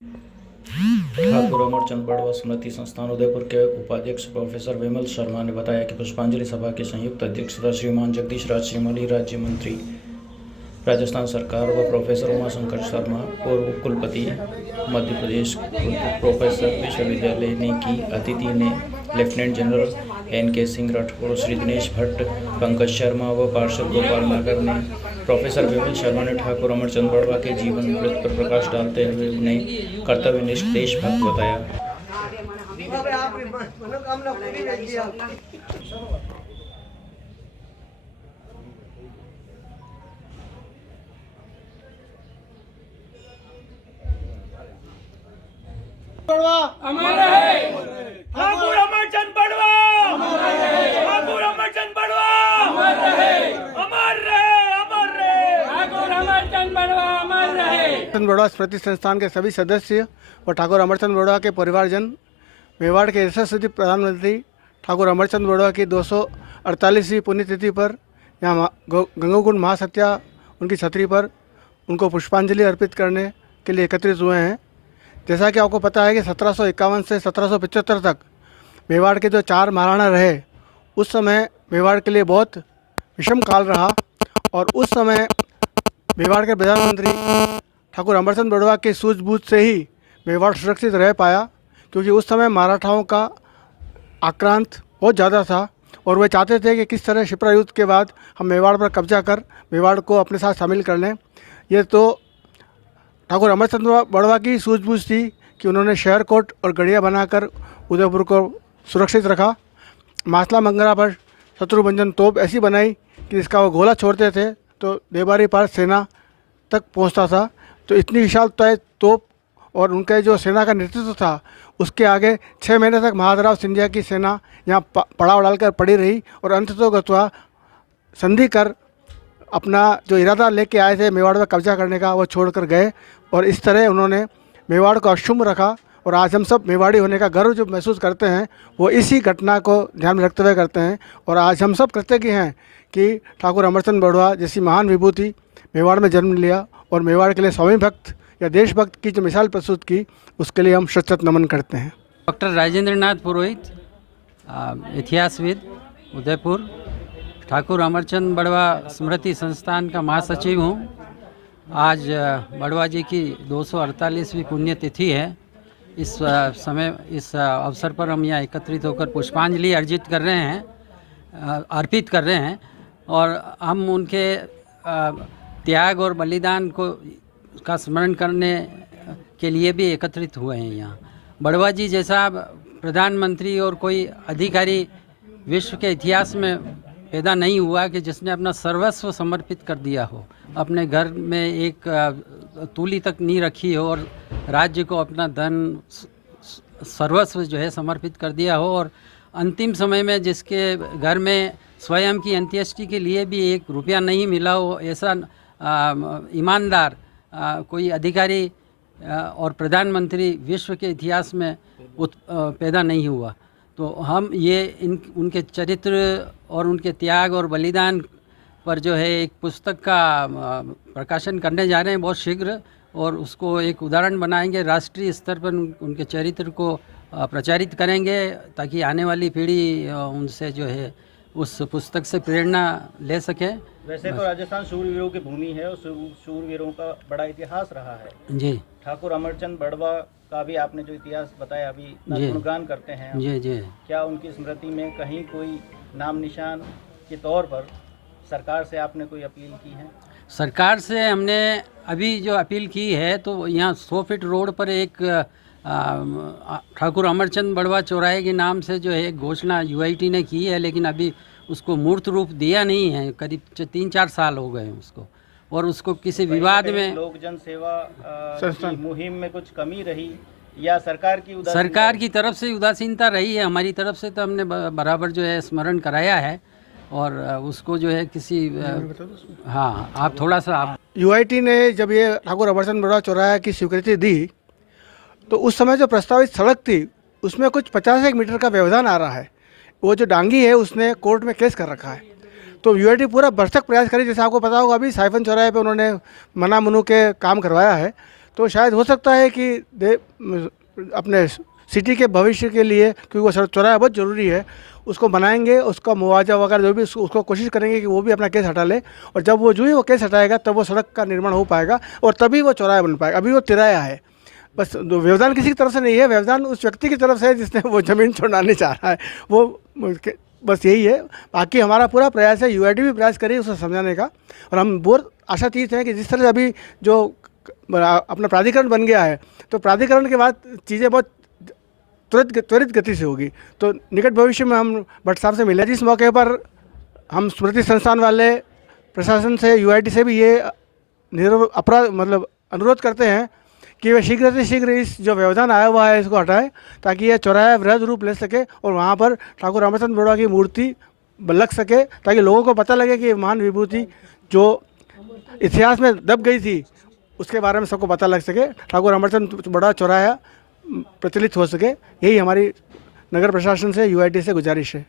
ठाकुर अमरचंद बड़वा स्मृति संस्थान उदयपुर के उपाध्यक्ष प्रोफेसर विमल शर्मा ने बताया कि पुष्पांजलि सभा की संयुक्त अध्यक्षता श्रीमान जगदीश राज श्रीमली राज्य मंत्री राजस्थान सरकार व प्रोफेसर उमाशंकर शर्मा पूर्व कुलपति मध्य प्रदेश प्रोफेसर विश्वविद्यालय ने की। अतिथि ने lieutenant general NK Singh Rathore, Shri Dinesh Bhatt, Pankaj Sharma व पार्षद गोपाल नागर ने। प्रोफेसर विमल शर्मा ने ठाकुर अमरचंद बड़वा के जीवन वृत्त पर प्रकाश डालते हुए उन्हें कर्तव्यनिष्ठ देशभक्त बताया। अमर रहे ठाकुर अमरचंद बड़वा, अमर रहे ठाकुर अमरचंद बड़वा, अमर रहे, अमर रहे, अमर रहे ठाकुर अमरचंद बड़वा, अमर रहे। अमरचंद बड़वा स्मृति संस्थान के सभी सदस्य और ठाकुर अमरचंद बड़वा के परिवारजन मेवाड़ के यशस्वी प्रधानमंत्री ठाकुर अमरचंद बड़वा की 248वीं पुण्यतिथि पर यहाँ गंगोकुंड महासत्या उनकी छतरी पर उनको पुष्पांजलि अर्पित करने के लिए एकत्रित हुए हैं। जैसा कि आपको पता है कि 1751 से 1775 तक मेवाड़ के जो 4 महाराणा रहे, उस समय मेवाड़ के लिए बहुत विषम काल रहा और उस समय मेवाड़ के प्रधानमंत्री ठाकुर अमरचंद बड़वा की सूझबूझ से ही मेवाड़ सुरक्षित रह पाया, क्योंकि उस समय मराठाओं का आक्रांत बहुत ज़्यादा था और वे चाहते थे कि किस तरह शिप्रा युद्ध के बाद हम मेवाड़ पर कब्जा कर मेवाड़ को अपने साथ शामिल कर लें। ये तो ठाकुर अमरचंद बड़वा की सूझबूझ थी कि उन्होंने शहर कोट और गढ़िया बनाकर उदयपुर को सुरक्षित रखा। मासला मंगरा पर शत्रुभंजन तोप ऐसी बनाई कि इसका वो गोला छोड़ते थे तो देबारी पार सेना तक पहुंचता था। तो इतनी विशाल तोप और उनके जो सेना का नेतृत्व था, उसके आगे 6 महीने तक महादराव सिंधिया की सेना यहाँ पड़ाव डालकर पड़ी रही और अंततोगत्वा संधि कर अपना जो इरादा लेके आए थे मेवाड़ पर कब्जा करने का, वो छोड़कर गए और इस तरह उन्होंने मेवाड़ को अक्षुण्ण रखा। और आज हम सब मेवाड़ी होने का गर्व जो महसूस करते हैं वो इसी घटना को ध्यान में रखते हुए करते हैं। और आज हम सब कृतज्ञ हैं कि ठाकुर अमरचंद बड़वा जैसी महान विभूति मेवाड़ में जन्म लिया और मेवाड़ के लिए स्वामी भक्त या देशभक्त की जो मिसाल प्रस्तुत की, उसके लिए हम शत नमन करते हैं। डॉक्टर राजेंद्र नाथ पुरोहित, इतिहासविद, उदयपुर, ठाकुर अमरचंद बड़वा स्मृति संस्थान का महासचिव हूँ। आज बड़वा जी की 248वीं पुण्यतिथि है। इस समय इस अवसर पर हम यहाँ एकत्रित होकर पुष्पांजलि अर्पित कर रहे हैं और हम उनके त्याग और बलिदान का स्मरण करने के लिए भी एकत्रित हुए हैं यहाँ। बड़वा जी जैसा प्रधानमंत्री और कोई अधिकारी विश्व के इतिहास में पैदा नहीं हुआ कि जिसने अपना सर्वस्व समर्पित कर दिया हो, अपने घर में एक तूली तक नहीं रखी हो और राज्य को अपना धन सर्वस्व जो है समर्पित कर दिया हो और अंतिम समय में जिसके घर में स्वयं की अंत्येष्टि के लिए भी 1 रुपया नहीं मिला हो, ऐसा ईमानदार कोई अधिकारी और प्रधानमंत्री विश्व के इतिहास में पैदा नहीं हुआ। तो हम ये उनके चरित्र और उनके त्याग और बलिदान पर जो है एक पुस्तक का प्रकाशन करने जा रहे हैं बहुत शीघ्र और उसको एक उदाहरण बनाएंगे, राष्ट्रीय स्तर पर उनके चरित्र को प्रचारित करेंगे ताकि आने वाली पीढ़ी उनसे जो है उस पुस्तक से प्रेरणा ले सके। वैसे तो राजस्थान शूरवीरों की भूमि है और शूरवीरों का बड़ा इतिहास रहा है जी। ठाकुर अमरचंद बड़वा का भी आपने जो इतिहास बताया अभी गुणगान करते हैं जी जी। क्या उनकी स्मृति में कहीं कोई नाम निशान के तौर पर सरकार से आपने कोई अपील की है? सरकार से हमने अभी जो अपील की है तो यहाँ 100 फीट रोड पर एक ठाकुर अमरचंद बड़वा चौराहे के नाम से जो है एक घोषणा UIT ने की है, लेकिन अभी उसको मूर्त रूप दिया नहीं है। करीब 3-4 साल हो गए हैं उसको और उसको किसी विवाद में लोक जन सेवा की मुहिम में कुछ कमी रही या सरकार की तरफ से उदासीनता रही है। हमारी तरफ से तो हमने बराबर जो है स्मरण कराया है और उसको जो है किसी हाँ आप थोड़ा सा आप UIT ने जब ये ठाकुर अमरचंद बड़वा चौराहे की स्वीकृति दी तो उस समय जो प्रस्तावित सड़क थी उसमें कुछ 50 मीटर का व्यवधान आ रहा है। वो जो डांगी है उसने कोर्ट में केस कर रखा है। तो UIT पूरा भरसक प्रयास करी, जैसे आपको पता होगा अभी साइफन चौराहे पे उन्होंने मना मनु के काम करवाया है। तो शायद हो सकता है कि अपने सिटी के भविष्य के लिए, क्योंकि वो सड़क चौराहा बहुत ज़रूरी है, उसको बनाएंगे, उसका मुआवजा वगैरह जो भी उसको कोशिश करेंगे कि वो भी अपना केस हटा ले, और जब वो जो ही वो केस हटाएगा तब वो सड़क का निर्माण हो पाएगा और तभी वो चौराहा बन पाएगा। अभी वो तिराया है, बस व्यवधान किसी की तरफ से नहीं है, व्यवधान उस व्यक्ति की तरफ से है जिसने वो ज़मीन छोड़ाने चाह रहा है, वो बस यही है। बाकी हमारा पूरा प्रयास है, यूआईडी भी प्रयास करी उसे समझाने का, और हम बहुत आशातीत हैं कि जिस तरह से अभी जो अपना प्राधिकरण बन गया है, तो प्राधिकरण के बाद चीज़ें बहुत त्वरित गति से होगी। तो निकट भविष्य में हम भट्ट साहब से मिले, जिस मौके पर हम स्मृति संस्थान वाले प्रशासन से, यूआईडी से भी ये अनुरोध करते हैं कि वे शीघ्र से शीघ्र इस जो व्यवधान आया हुआ है इसको हटाएं, ताकि यह चौराहा वृहद रूप ले सके और वहाँ पर ठाकुर अमरचंद बड़वा की मूर्ति लग सके, ताकि लोगों को पता लगे कि महान विभूति जो इतिहास में दब गई थी उसके बारे में सबको पता लग सके, ठाकुर अमरचंद बड़वा चौराहा प्रचलित हो सके। यही हमारी नगर प्रशासन से, यूआईडी से गुजारिश है।